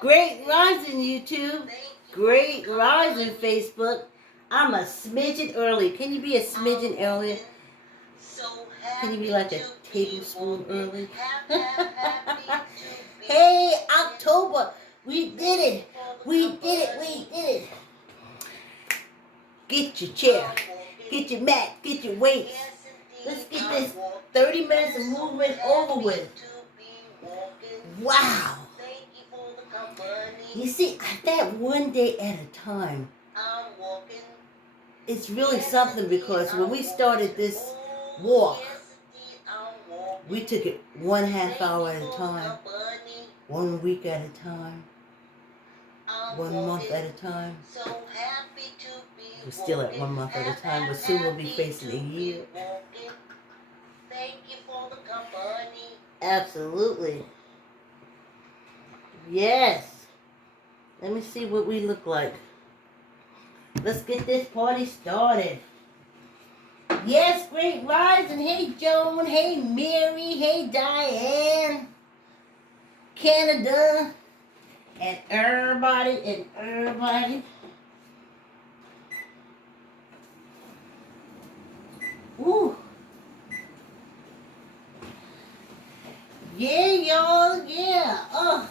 Great rising, YouTube. Great rising, Facebook. I'm a smidgen early. Can you be a smidgen earlier? Can you be like a tablespoon early? Hey, October. We did it. We did it. We did it. Get your chair. Get your mat. Get your weights. Let's get this 30 minutes of movement over with. Wow. You see, that one day at a time, it's really something, because when we started this walk, we took it 1/2 hour at a time, 1 week at a time, 1 month at a time. We're still at 1 month at a time, but soon we'll be facing a year. Absolutely. Yes. Let me see what we look like. Let's get this party started. Yes, great rising. Hey, Joan. Hey, Mary. Hey, Diane. Canada. And everybody. Ooh. Yeah, y'all. Yeah. Oh.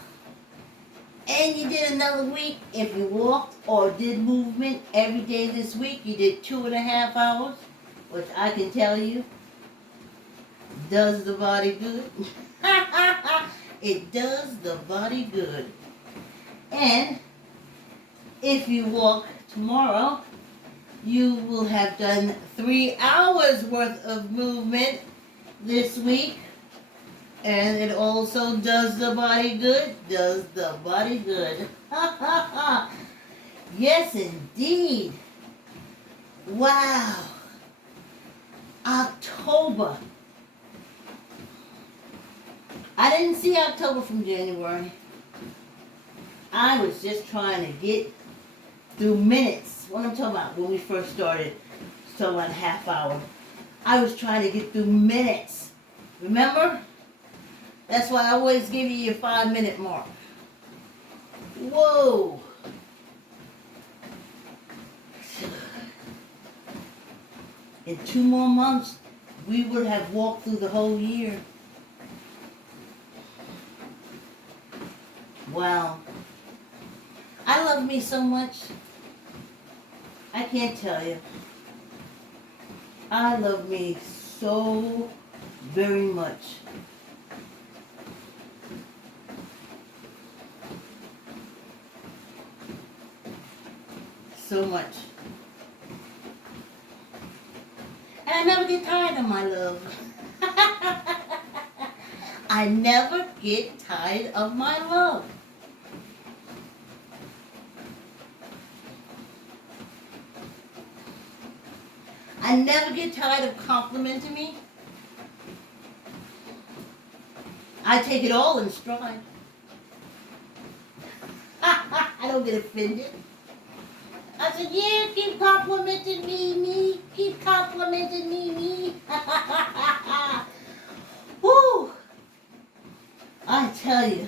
And you did another week. If you walked or did movement every day this week, you did 2.5 hours, which I can tell you does the body good. It does the body good. And if you walk tomorrow, you will have done 3 hours worth of movement this week. And it also does the body good. Does the body good. Yes, indeed. Wow. October. I didn't see October from January. I was just trying to get through minutes. What I'm talking about, when we first started, so about 1/2 hour. I was trying to get through minutes. Remember? That's why I always give you your 5-minute mark. Whoa. In 2 more months, we would have walked through the whole year. Wow. I love me so much. I can't tell you. I love me so very much. So much. And I never get tired of my love. I never get tired of my love. I never get tired of complimenting me. I take it all in stride. I don't get offended. I said, yeah, keep complimenting me. Keep complimenting me. Woo! I tell you.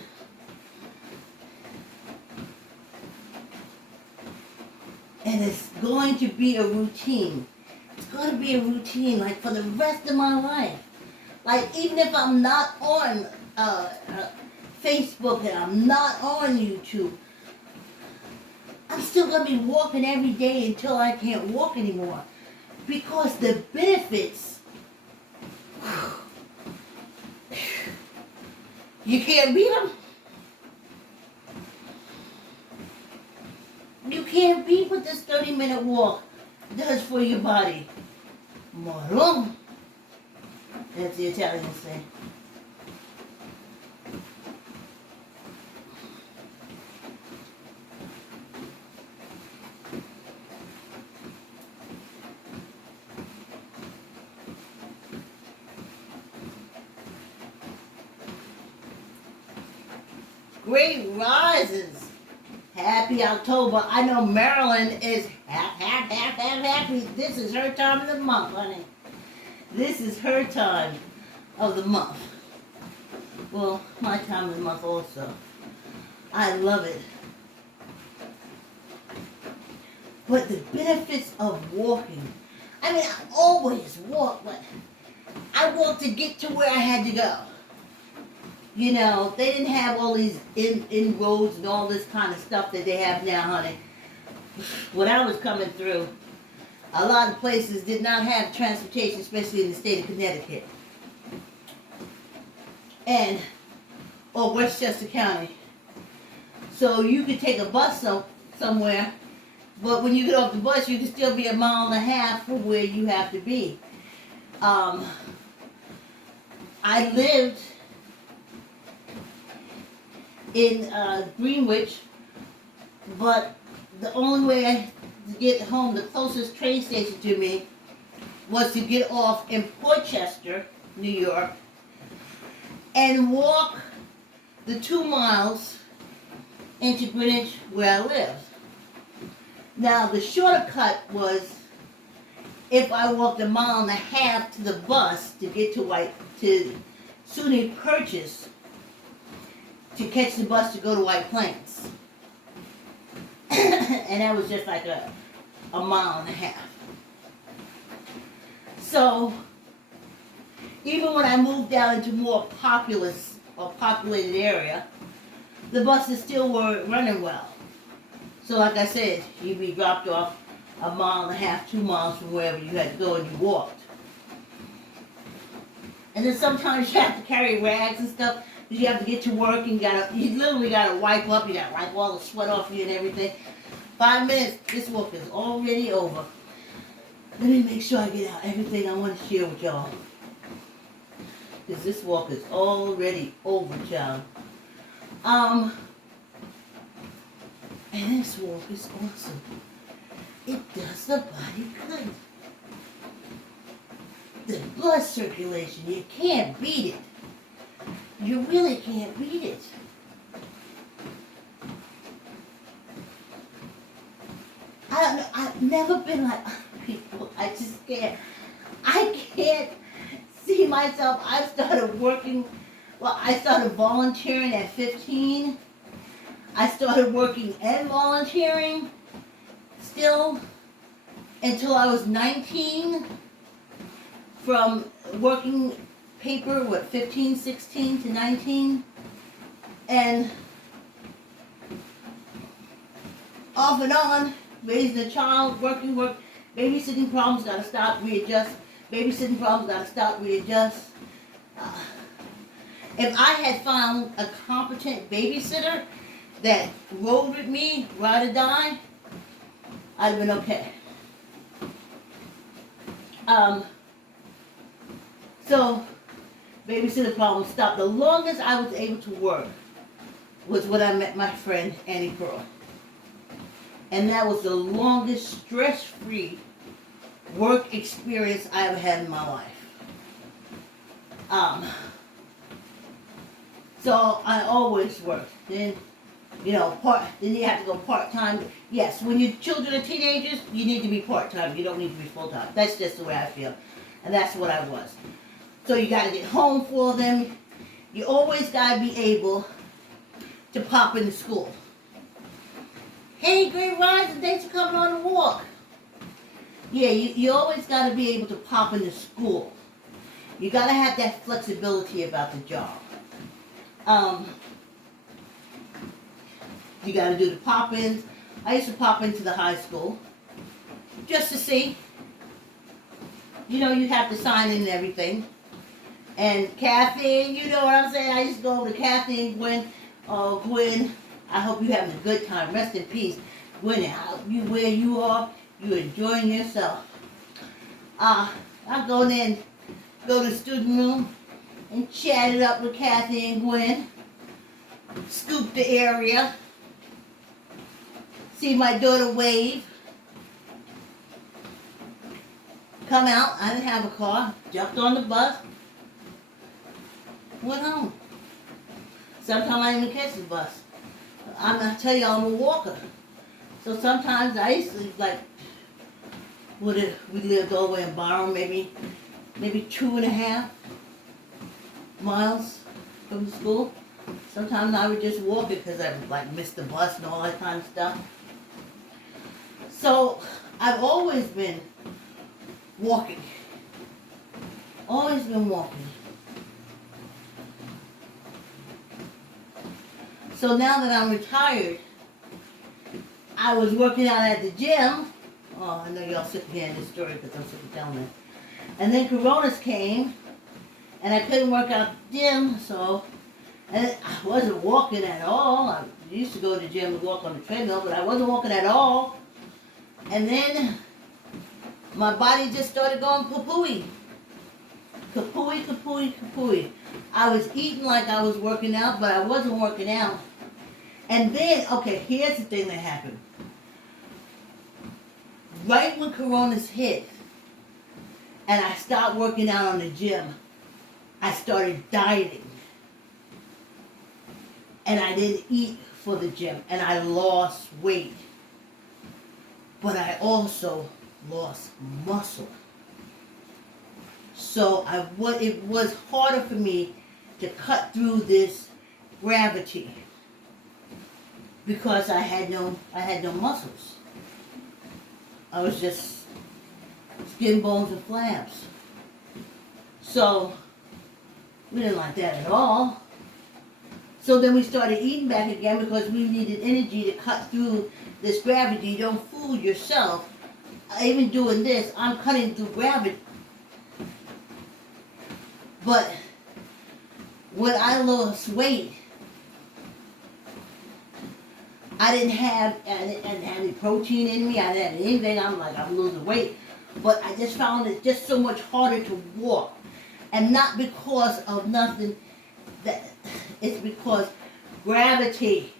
And it's going to be a routine. It's going to be a routine, like for the rest of my life. Like, even if I'm not on Facebook and I'm not on YouTube, I'm still going to be walking every day until I can't walk anymore. Because the benefits, you can't beat them. You can't beat what this 30-minute walk does for your body. Marlon. That's the Italian say. Great rises. Happy October. I know Marilyn is happy. This is her time of the month, honey. This is her time of the month. Well, my time of the month also. I love it. But the benefits of walking. I mean, I always walk, but I walked to get to where I had to go. You know, they didn't have all these in roads and all this kind of stuff that they have now, honey. When I was coming through, a lot of places did not have transportation, especially in the state of Connecticut. Or Westchester County. So you could take a bus somewhere, but when you get off the bus, you can still be a mile and a half from where you have to be. I lived in Greenwich, but the only way to get home, the closest train station to me, was to get off in Portchester, New York, and walk the 2 miles into Greenwich where I live. Now the shortcut was if I walked a mile and a half to the bus to get to SUNY Purchase to catch the bus to go to White Plains. And that was just like a mile and a half. So even when I moved down into more populous or populated area, the buses still weren't running well. So like I said, you'd be dropped off a mile and a half, 2 miles from wherever you had to go, and you walked. And then sometimes you have to carry rags and stuff, because you have to get to work and you literally gotta wipe up, you gotta wipe all the sweat off you and everything. 5 minutes, this walk is already over. Let me make sure I get out everything I want to share with y'all. Because this walk is already over, child. And this walk is awesome. It does the body good. The blood circulation, you can't beat it. You really can't beat it. I don't know, I've never been like other people. I just can't. I can't see myself. I started volunteering at 15. I started working and volunteering still until I was 19. From working paper, 15, 16 to 19. And off and on, raising a child, working, babysitting problems, gotta stop, readjust. Babysitting problems, gotta stop, readjust. If I had found a competent babysitter that rode with me, ride or die, I'd have been okay. So, babysitter problems stopped. The longest I was able to work was when I met my friend Annie Pearl. And that was the longest stress-free work experience I ever had in my life. So I always worked. Then, then you have to go part-time. Yes, when your children are teenagers, you need to be part-time. You don't need to be full-time. That's just the way I feel. And that's what I was. So you got to get home for them. You always got to be able to pop into school. Hey, Great Rise, thanks for coming on the walk. Yeah, you always got to be able to pop into school. You got to have that flexibility about the job. You got to do the pop-ins. I used to pop into the high school just to see. You have to sign in and everything. And Kathy, you know what I'm saying? I used to go over to Kathy and Gwen. Oh, Gwen, I hope you're having a good time. Rest in peace. Gwen, where you are, you're enjoying yourself. I go in, go to the student room and chat it up with Kathy and Gwen. Scoop the area. See my daughter wave. Come out, I didn't have a car. Jumped on the bus. Went home. Sometimes I didn't even catch the bus. I'm gonna tell you, I'm a walker. So sometimes I used to we lived all the way in Byron, maybe 2.5 miles. from the school. Sometimes I would just walk it because I like missed the bus and all that kind of stuff. So I've always been walking. Always been walking. So now that I'm retired, I was working out at the gym. Oh, I know y'all sick of hearing this story because I'm sick of telling it. And then Coronas came, and I couldn't work out at the gym, and I wasn't walking at all. I used to go to the gym and walk on the treadmill, but I wasn't walking at all. And then my body just started going kapooey. Kapooey, kapooey, kapooey. I was eating like I was working out, but I wasn't working out. And then, okay, here's the thing that happened. Right when Coronas hit, and I stopped working out on the gym, I started dieting. And I didn't eat for the gym, and I lost weight. But I also lost muscle. So it was harder for me to cut through this gravity because I had no muscles. I was just skin, bones, and flabs. So we didn't like that at all. So then we started eating back again because we needed energy to cut through this gravity. You don't fool yourself. Even doing this, I'm cutting through gravity. But when I lost weight, I didn't have any protein in me. I didn't have anything. I'm losing weight. But I just found it just so much harder to walk. And not because of nothing. It's because gravity.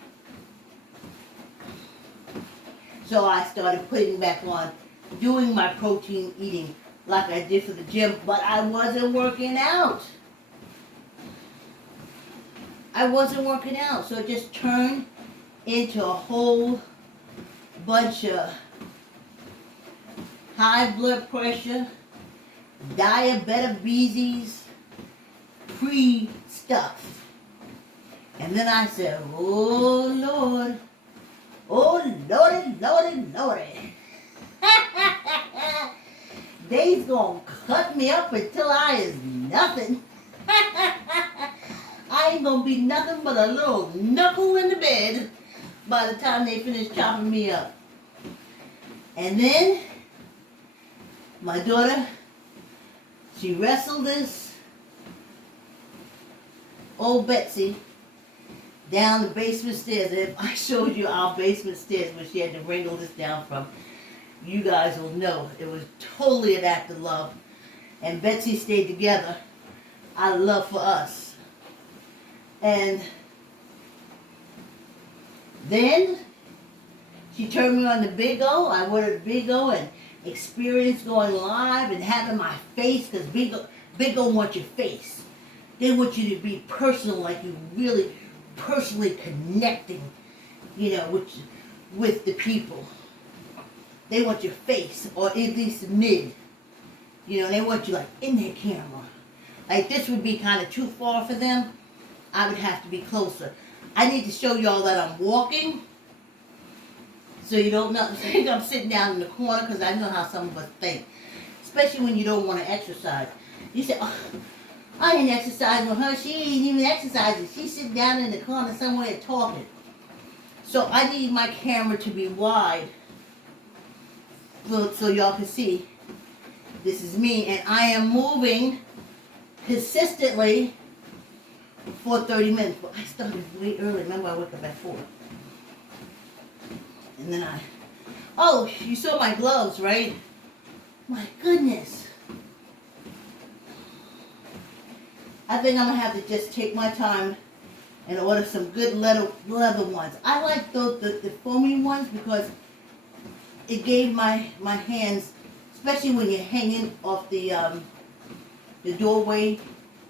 So I started putting back on doing my protein eating like I did for the gym, but I wasn't working out. So it just turned into a whole bunch of high blood pressure, diabetes, pre-stuff. And then I said, oh Lord, oh Lordy, Lordy, Lordy. They's gonna cut me up until I is nothing. I ain't gonna be nothing but a little knuckle in the bed by the time they finish chopping me up. And then my daughter, she wrestled this old Betsy down the basement stairs. And if I showed you our basement stairs where she had to wrangle this down from, you guys will know it was totally an act of love. And Betsy stayed together out of love for us. And then she turned me on the Big O. I ordered Big O and experienced going live and having my face, because Big O wants your face. They want you to be personal, like you really personally connecting, with the people. They want your face, or at least mid. They want you like in their camera. Like this would be kind of too far for them. I would have to be closer. I need to show y'all that I'm walking, so you don't think I'm sitting down in the corner, because I know how some of us think. Especially when you don't want to exercise. You say, oh, I ain't exercising with her. She ain't even exercising. She's sitting down in the corner somewhere talking. So I need my camera to be wide so y'all can see this is me. And I am moving consistently for 30 minutes. But I started way early. Remember, I woke up at 4. And then oh, you saw my gloves, right? My goodness. I think I'm going to have to just take my time and order some good leather ones. I like the foamy ones because it gave my hands, especially when you're hanging off the doorway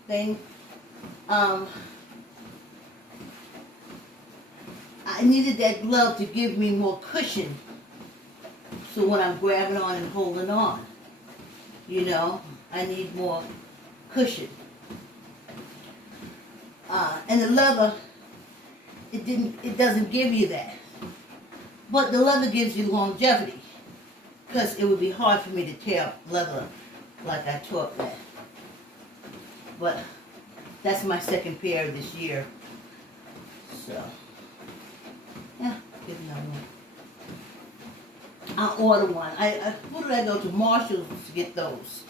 thing. I needed that glove to give me more cushion. So when I'm grabbing on and holding on, I need more cushion. And the leather, it doesn't give you that. But the leather gives you longevity. Because it would be hard for me to tear up leather like I tore up that. But that's my second pair this year. So, yeah, get another one. I'll order one. Where did I go to? Marshall's to get those.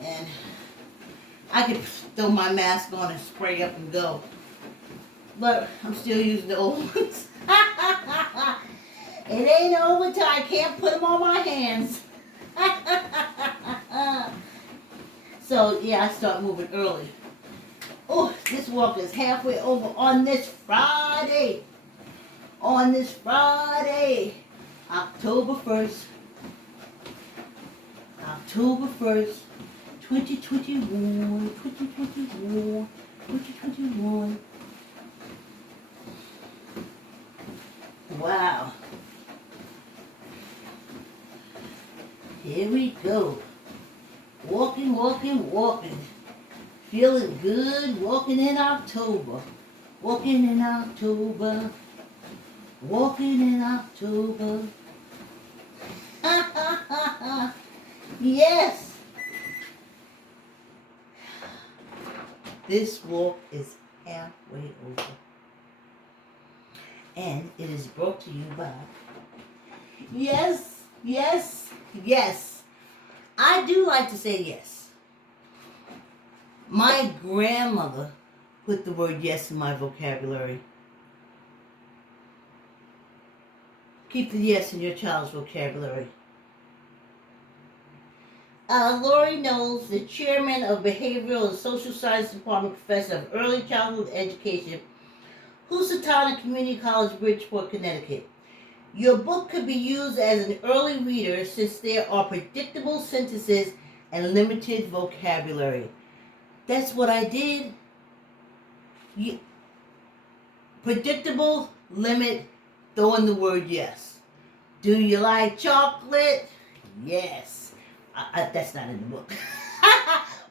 And I could throw my mask on and spray up and go. But I'm still using the old ones. It ain't over till I can't put them on my hands. So, yeah, I start moving early. Oh, this walk is halfway over on this Friday. On this Friday, October 1st. October 1st, 2021, 2021, 2021. Wow. Here we go. Walking, walking, walking. Feeling good walking in October. Walking in October. Walking in October. Yes. This walk is halfway over. And it is brought to you by... Yes, yes, yes. I do like to say yes. My grandmother put the word yes in my vocabulary. Keep the yes in your child's vocabulary. Lori Knowles, the chairman of Behavioral and Social Science Department, professor of Early Childhood Education, Housatonic Community College, Bridgeport, Connecticut. Your book could be used as an early reader since there are predictable sentences and limited vocabulary. That's what I did. Predictable, limit, throw in the word yes. Do you like chocolate? Yes. That's not in the book.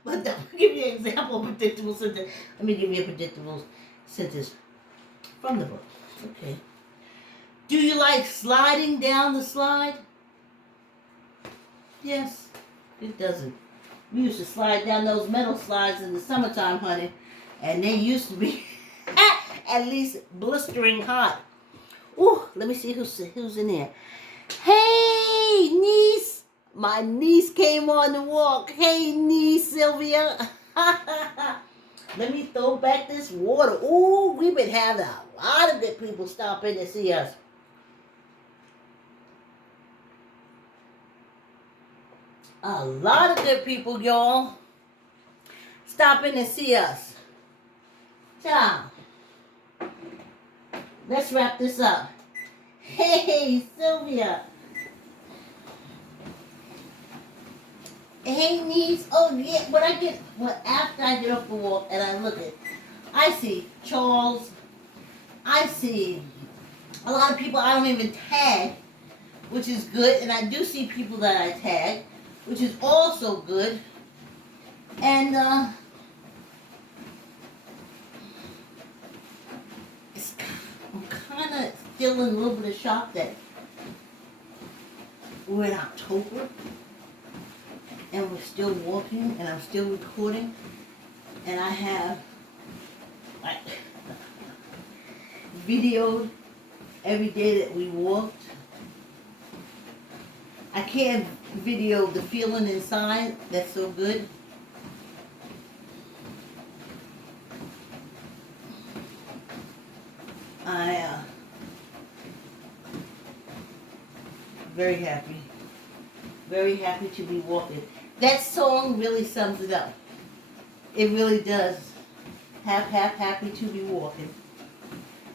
But I'll give you an example of predictable sentence. Let me give you a predictable sentence from the book. Okay. Do you like sliding down the slide? Yes. It doesn't. We used to slide down those metal slides in the summertime, honey. And they used to be at least blistering hot. Ooh, let me see who's in there. Hey, niece. My niece came on the walk. Hey, niece Sylvia. Let me throw back this water. Ooh, we've been having a lot of good people stop in to see us. A lot of good people, y'all. Stop in to see us. Ciao. Let's wrap this up. Hey, Sylvia. Hey, niece. Oh, yeah. After I get off the walk and I look at, I see Charles. I see a lot of people I don't even tag, which is good. And I do see people that I tag, which is also good. And I'm kind of still in a little bit of shock that we're in October and we're still walking and I'm still recording and I have videoed every day that we walked. I can't video the feeling inside. That's so good. Very happy. Very happy to be walking. That song really sums it up. It really does. Happy to be walking.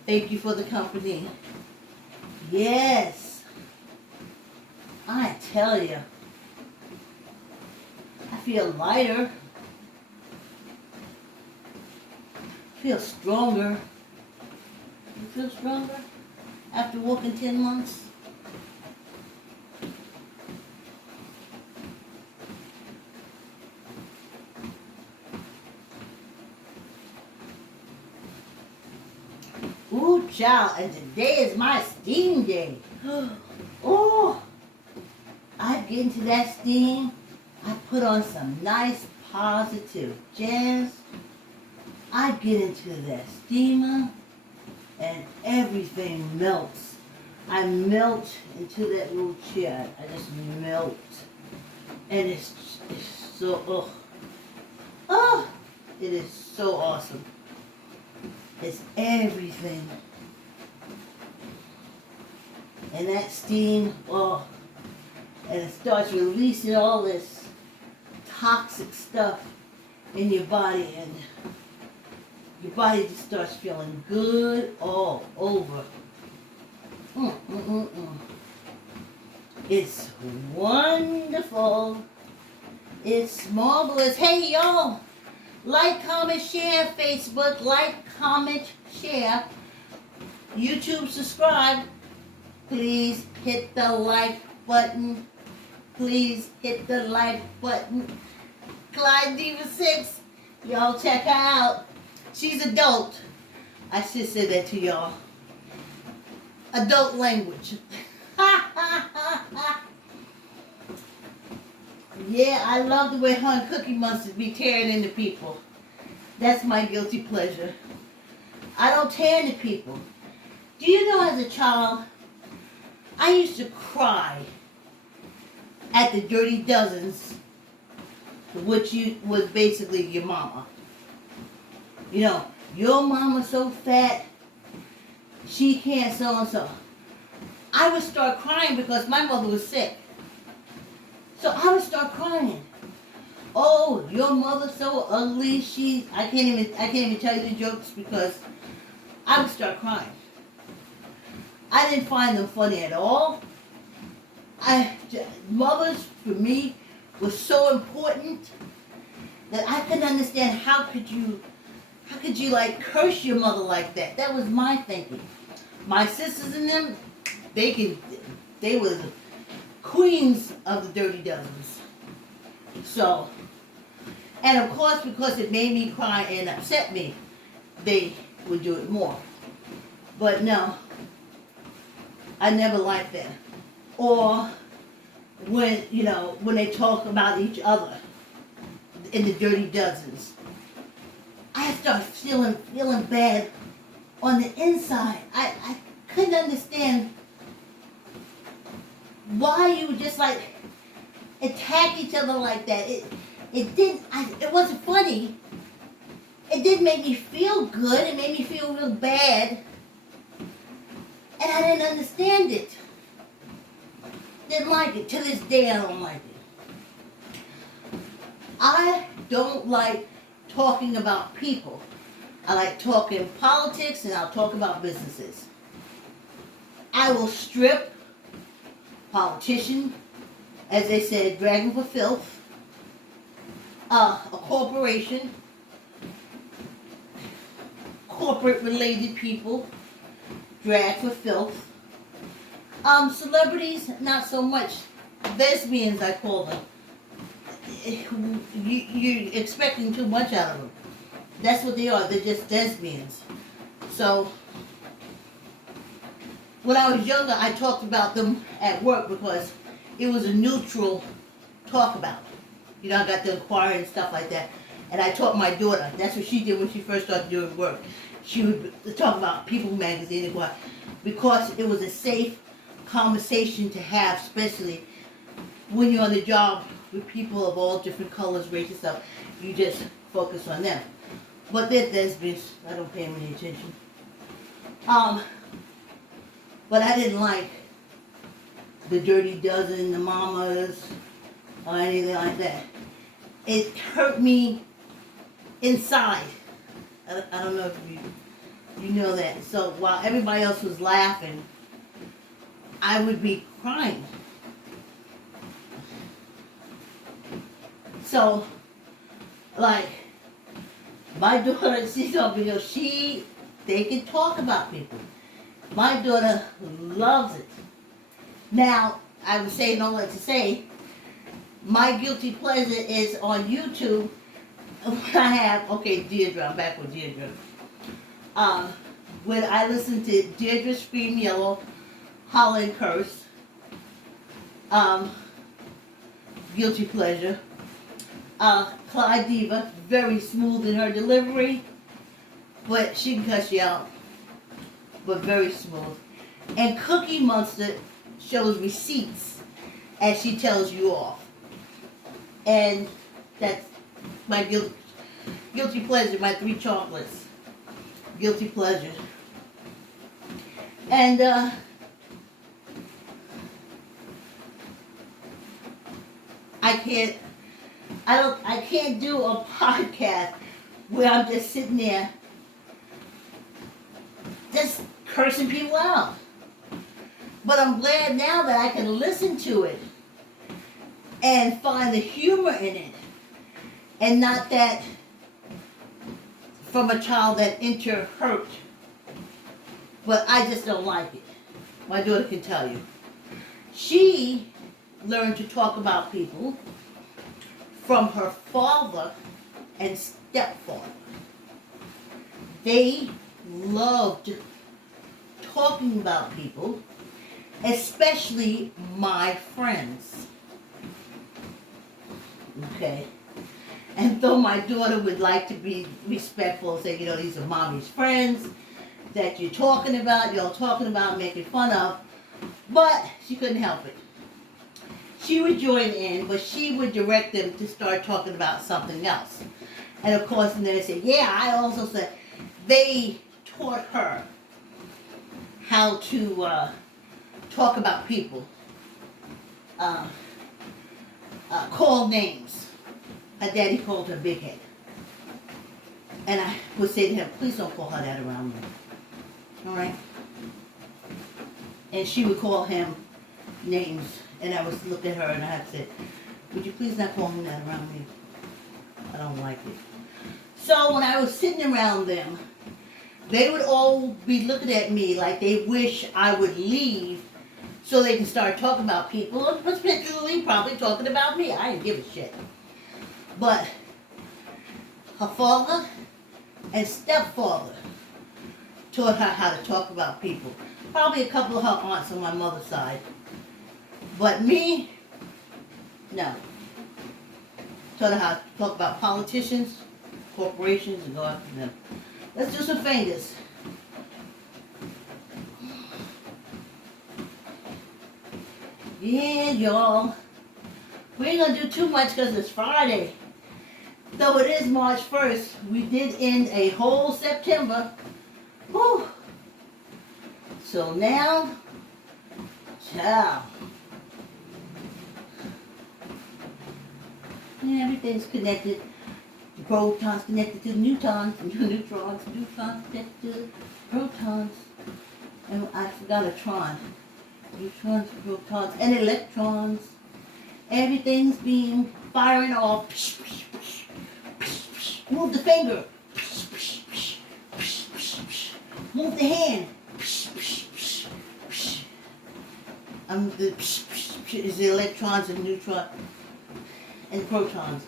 Thank you for the company. Yes. I tell you. I feel lighter. I feel stronger. You feel stronger after walking 10 months? Child, and today is my steam day. Oh, I get into that steam. I put on some nice positive jazz. I get into that steamer and everything melts. I melt into that little chair. I just melt. And it's so, it is so awesome. It's everything. And that steam, and it starts releasing all this toxic stuff in your body, and your body just starts feeling good all over. It's wonderful. It's marvelous. Hey, y'all. Like, comment, share. Facebook, like, comment, share. YouTube, subscribe. Please hit the like button. Please hit the like button. Clyde Diva 6. Y'all check her out. She's adult. I should say that to y'all. Adult language. Yeah, I love the way her and Cookie Monster be tearing into people. That's my guilty pleasure. I don't tear into people. Do you know, as a child, I used to cry at the Dirty Dozens, which was basically your mama. You know, your mama's so fat, she can't so-and-so. I would start crying because my mother was sick. So I would start crying. Oh, your mother's so ugly. I can't even tell you the jokes because I would start crying. I didn't find them funny at all. Mothers for me was so important that I couldn't understand how could you like curse your mother like that. That was my thinking. My sisters and them, they were the queens of the Dirty Dozens. So, and of course, because it made me cry and upset me, they would do it more. But no, I never liked that. Or when they talk about each other in the Dirty Dozens, I started feeling bad on the inside. I couldn't understand why you would just like attack each other like that. It wasn't funny. It didn't make me feel good. It made me feel real bad. And I didn't understand it. Didn't like it. To this day, I don't like it. I don't like talking about people. I like talking politics, and I'll talk about businesses. I will strip politician, as they said, drag them for filth. A corporation, corporate-related people, drag for filth. Celebrities, not so much. Lesbians, I call them. You're expecting too much out of them. That's what they are. They're just lesbians. So, when I was younger, I talked about them at work because it was a neutral talk about. You know, I got to inquire and stuff like that. And I taught my daughter. That's what she did when she first started doing work. She would talk about People magazine because it was a safe conversation to have, especially when you're on the job with people of all different colors, races, stuff. You just focus on them. But they're lesbians. I don't pay them any attention. But I didn't like the Dirty Dozen, the Mamas, or anything like that. It hurt me inside. I don't know if you know that. So while everybody else was laughing, I would be crying. So, like, my daughter, she's over here, they can talk about people. My daughter loves it. Now, I was saying all that to say, my guilty pleasure is on YouTube. I have, okay, Deirdre, I'm back with Deirdre. when I listen to Deirdre Scream Yellow, Holland Curse, Guilty Pleasure. Clyde Diva, very smooth in her delivery, but she can cuss you out, but very smooth. And Cookie Monster shows receipts as she tells you off. And that's my guilty pleasure, my 3 chocolates. Guilty pleasure. And I can't do a podcast where I'm just sitting there just cursing people out. But I'm glad now that I can listen to it and find the humor in it, and not that from a child that hurt. But I just don't like it. My daughter can tell you. She learned to talk about people from her father and stepfather. They loved talking about people, especially my friends. Okay? And though my daughter would like to be respectful and say, these are mommy's friends that you're talking about, making fun of, but she couldn't help it. She would join in, but she would direct them to start talking about something else. And of course, and then they said, I also said, they taught her how to talk about people, call names. Her daddy called her Big Head. And I would say to him, please don't call her that around me. All right? And she would call him names. And I would look at her and I had to say, would you please not call him that around me? I don't like it. So when I was sitting around them, they would all be looking at me like they wish I would leave so they can start talking about people, and particularly probably talking about me. I didn't give a shit. But her father and stepfather taught her how to talk about people. Probably a couple of her aunts on my mother's side. But me, no. Taught her how to talk about politicians, corporations, and go after them. Let's do some fingers. Yeah, y'all. We ain't gonna do too much because it's Friday. Though it is March 1st, we did end a whole September. Whew. So now, ciao. Yeah, everything's connected. The protons connected to the neutrons, and the neutrons connected to the protons. And I forgot a tron. Neutrons, protons, and electrons. Everything's being firing off. Move the finger. Move the hand. Is the electrons and neutrons and protons.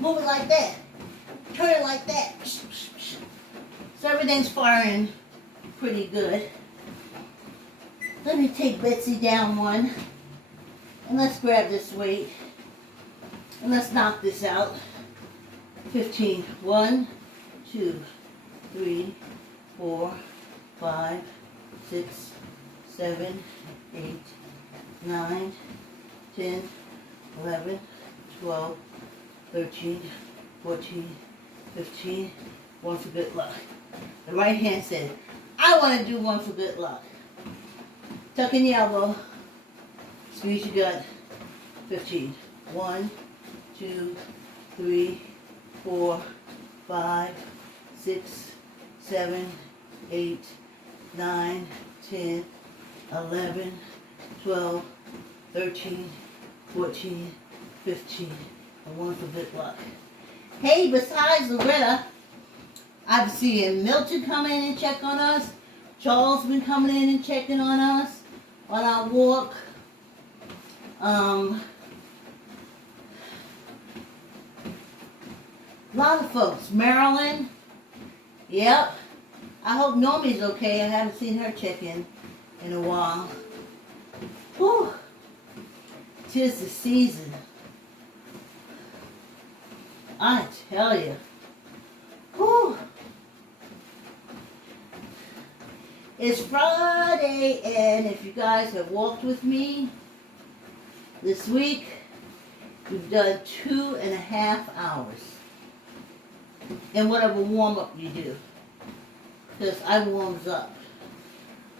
Move it like that. Turn it like that. So everything's firing pretty good. Let me take Betsy down one. And let's grab this weight. And let's knock this out. 15. 1, 2, 3, 4, 5, 6, 7, 8, 9, 10, 11, 12, 13, 14, 15. One for good luck. The right hand said, I want to do one for good luck. Tuck in your elbow. Squeeze your gut. 15. 1, 2, 3, 4, 5, 6, 7, 8, 9, 10, 11, 12, 13, 14, 15. And one for good luck. Hey, besides Loretta, I've seen Milton come in and check on us. Charles been coming in and checking on us on our walk. A lot of folks. Marilyn, Yep. I hope Normie's okay. I haven't seen her check in a while. Whew. 'Tis the season. I tell you. Whew. It's Friday, and if you guys have walked with me this week, we've done 2.5 hours. And whatever warm-up you do. Because I warms up.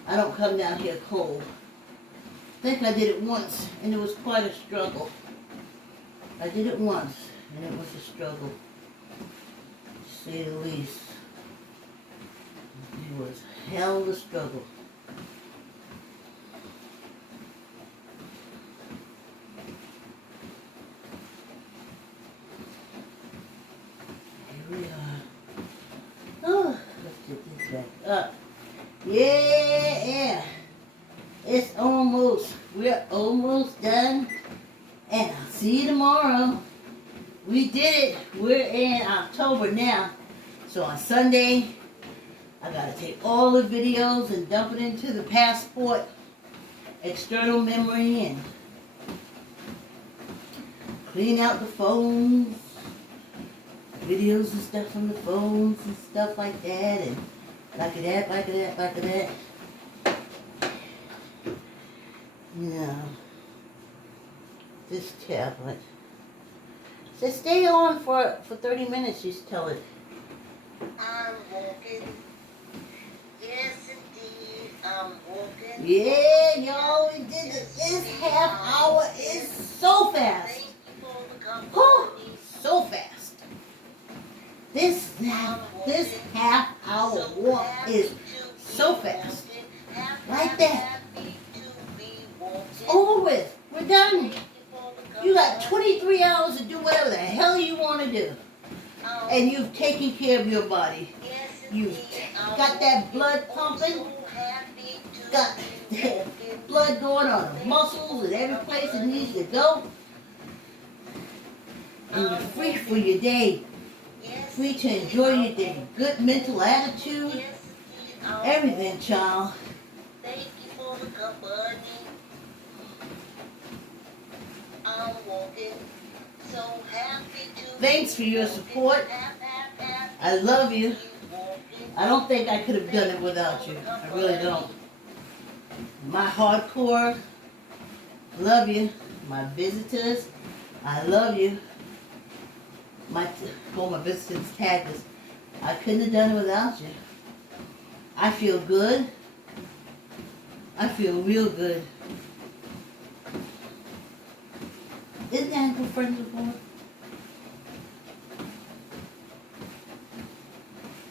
I don't come down here cold. I think I did it once, and it was quite a struggle. I did it once, and it was a struggle, to say the least. It was hell of a struggle. Here we are. Oh, let's get this back up. Yeah, it's we're almost done. And I'll see you tomorrow. We did it. We're in October now. So on Sunday, I gotta take all the videos and dump it into the Passport external memory and clean out the phones, videos and stuff from the phones and stuff like that, and like that. No. This tablet. So stay on for 30 minutes, just tell it. I'm walking. Yes, indeed, I'm walking. Yeah, y'all, we did it. This half hour is so fast. Thank you for the company. Whew, so fast. This half hour walk is so fast. Like that. It's over with. We're done. You got 23 hours to do whatever the hell you want to do. And you've taken care of your body. You've got that blood pumping. Got that blood going on the muscles and every place it needs to go. And you're free for your day. Free to enjoy your day. Good mental attitude. Everything, child. Thank you for the company. I'm walking. So happy to Thanks for your support. I love you. I don't think I could have done it without you. I really don't. My hardcore, love you. My visitors, I love you. My visitors taggers, I couldn't have done it without you. I feel good. I feel real good. Isn't that what friends are for?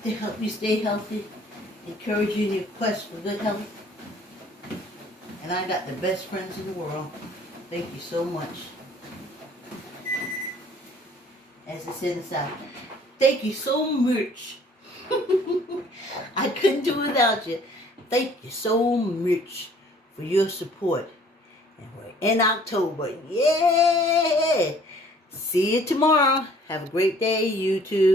To help you stay healthy, encourage you in your quest for good health. And I got the best friends in the world. Thank you so much. As it's in the South. Thank you so much. I couldn't do it without you. Thank you so much for your support. And we're in October. Yeah! See you tomorrow. Have a great day, YouTube.